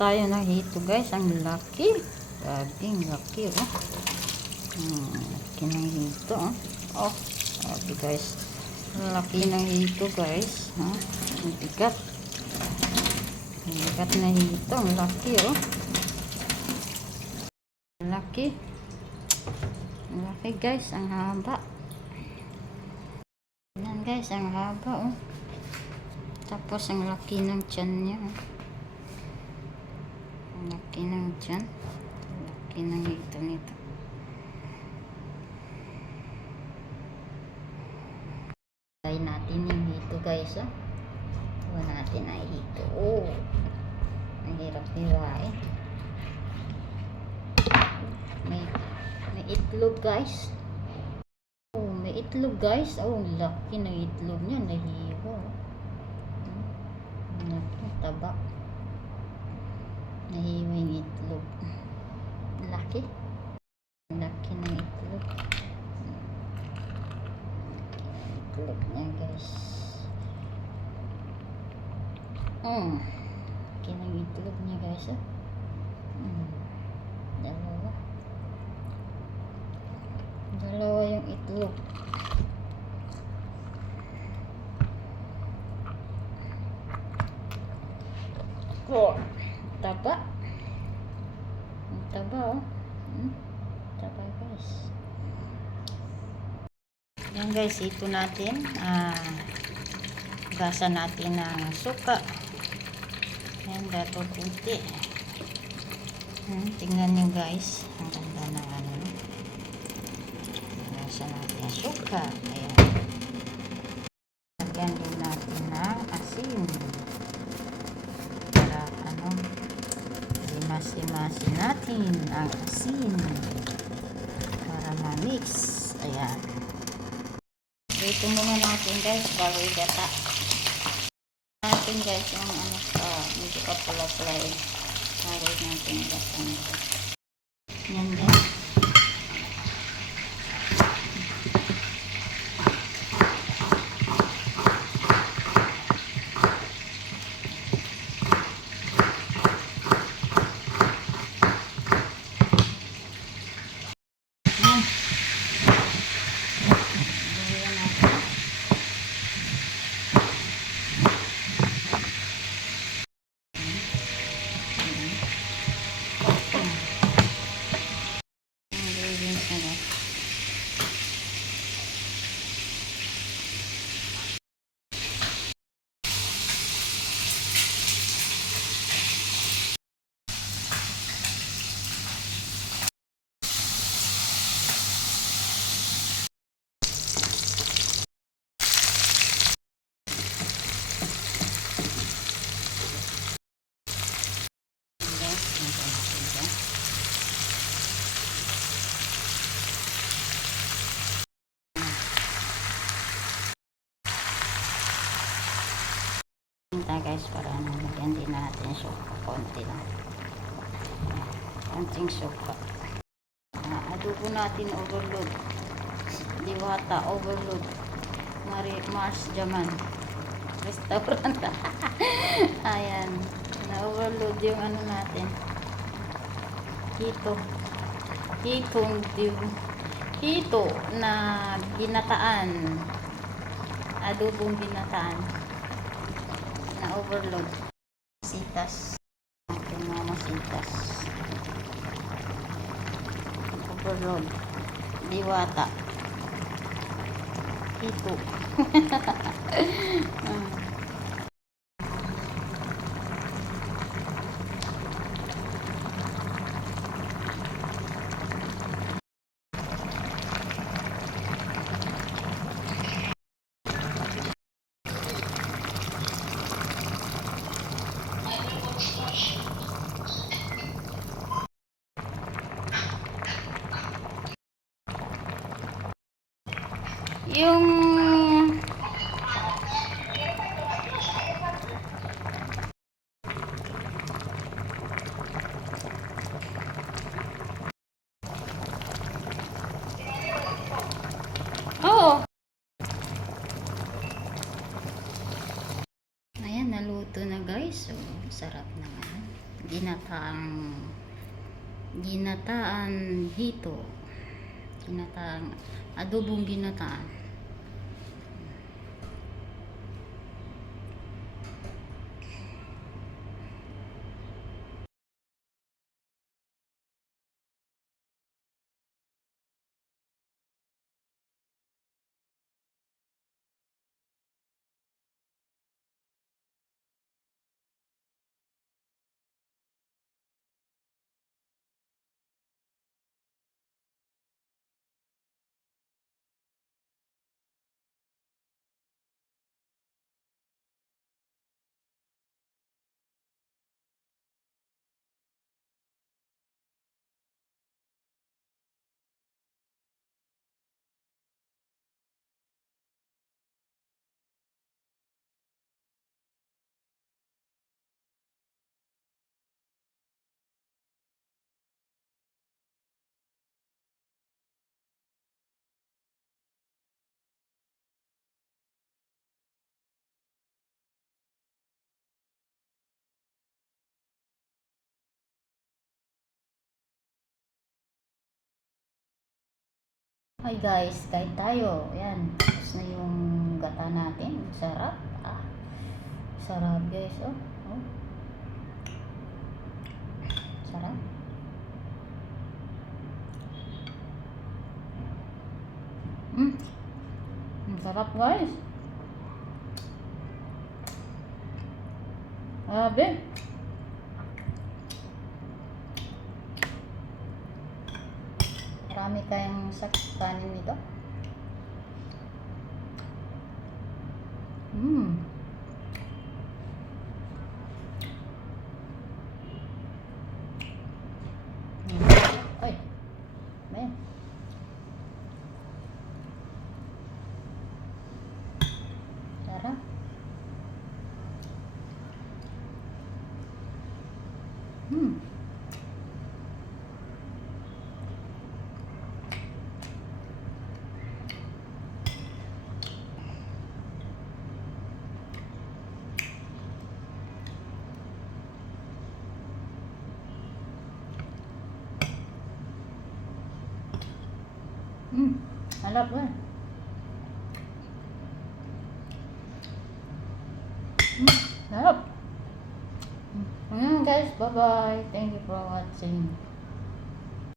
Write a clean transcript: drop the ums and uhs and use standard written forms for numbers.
tayo ng hito guys. Ang laki. Gabing laki oh. Laki ng hito oh. Oh, sabi guys. Laki ng hito guys. Ang bigat. Ang bigat na hito. Ang laki oh. Laki. Ang laki guys. Ang haba. Yan guys. Ang haba oh. Tapos ang laki ng tiyan niya oh. Ang laki ng tiyan. Ang laki ng hito nito. Try natin yung hito guys oh. Tuwa natin ay hito. Oh. Ang hirap hiwain. May itlog guys. Oh, may itlog guys. Oh, laki ng itlog niya. Nahiwa. Laki, taba. Nahiwa yung itlog. Laki. Laki ng itlog. Itlog niya guys. Laki ng itlog niya guys. Dalawa. Dalawa yung itlog. Oh, taba. Ang taba oh. Taba guys. Yan guys, ito natin. Gasa natin ng suka. Yan, dato kunti. Tingnan nyo guys. Ang ganda ng ano. Gasa natin ng suka. Ayan. Lagyan din natin ng asin. Para ano, limas-limasin natin ang asin. Para ma-mix. Ayan. Ito muna natin guys bago igata. Natin guys yung ano medyo kapula-pula bago natin igata nito. Yan guys. Guys, para nalagyan din natin suka, konti lang, konting suka. Adobo natin overload, diwata overload, Mars Jaman restaurant. Ayan, na overload yung ano natin, hito na ginataan, adobong ginataan na overload. Masitas. Ating mga masitas. Overload. Diwata. Hito. Yung ayan, naluto na guys. So, sarap naman. Ginataan hito. Adobong ginataan. Hi guys, kain tayo. Ayan, tapos na yung gata natin. Sarap. Sarap guys. Oh. Sarap. Sarap guys. Grabe. Marami kayang kanin nito. Ay. Man. Sarap. Sarap ba? Sarap. Guys, bye-bye. Thank you for watching.